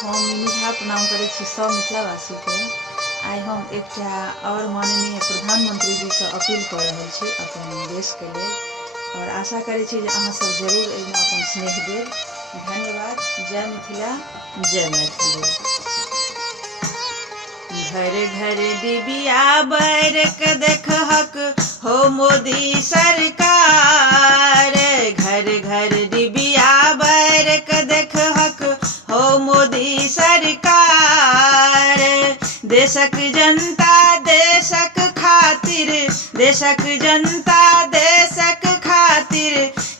हम मिनिझा प्रणाम करै छी सब मिथिलावासीके। आइ हम एकटा और माननीय प्रधानमंत्री जी से अपील कऽ रहल छी अपन देशके लेल, और आशा करै छी जे अहाँ सब जरूर एहिमे अपन स्नेह देब। धन्यवाद। जय मिथिला, जय मैथिली। घर घर डिबिया बैरक देखहक हो मोदी सरकार, घर घर डिबिया बैरक देखहक हो मोदी सरकार। देशक जनता देशक खातिर, देशक जनता देशक खातिर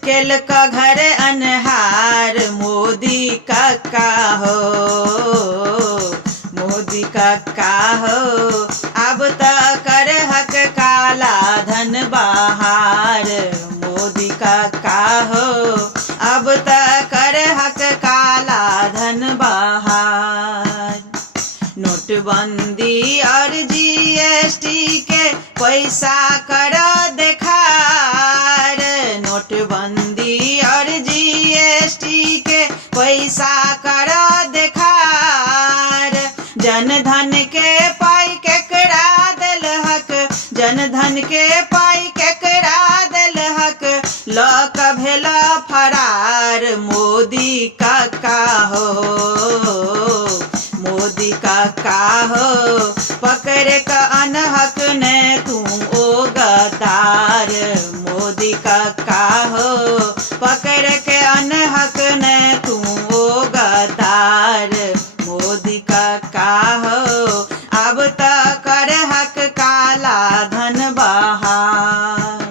केलक घर अन्हार। मोदी काका हो, मोदी काका हो, अब तक करहक काला धन बाहर। मोदी काका हो, अब तक करहक काला धन बाहर। नोटबंदी और जीएसटी के पैसा कर देखार। नोटबंदी और जीएसटी के पैसा कर देखार। जनधन के पाई केकरा देलहक, जनधन के पाई केकरा देलहक, लक भेल फरार। मोदी काका हो, मोदी काका हो, पकड़ क अनहक ने तू ओ गद्दार। मोदी काका हो, पकड़ के अनहक ने तू ओ गद्दार। मोदी काका हो, अब तक करहक काला धन बाहर।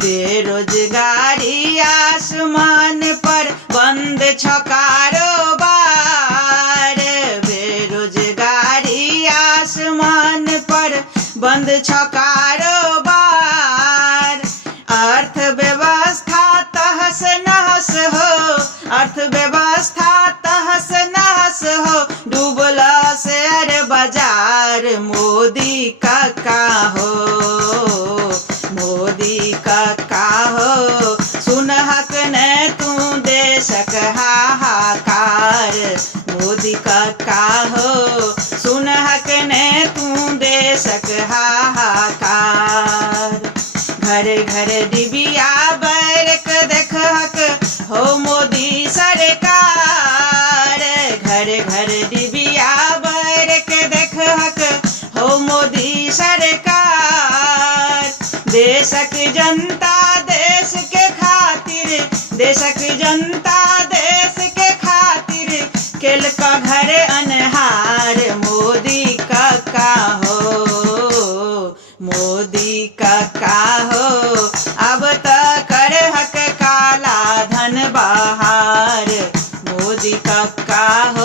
बेरोजगारी आसमान पर बंद छ कारोबार। बेरोजगारी आसमान पर बंद छ कारोबार। अर्थव्यवस्था तहस नहस हो, अर्थव्यवस्था तहस नहस हो, डूबला शेयर बाजार। मोदी काका हो, मोदी काका हो, सुनहक ने तू देशक हाहाकार। मोदी काका हो, सुनहक ने तू देशक हाहाकार। घर घर डिबिया बैरक देखहक हो मोदी सरकार। घर घर डिबिया बैरक देखहक हो मोदी सरकार। देशक जनता देश के खातिर, देशक जनता देश के खातिर केलक घर अन्हार। मोदी काका हो, मोदी काका हो, अब तक करहक काला धन बाहर। मोदी काका हो,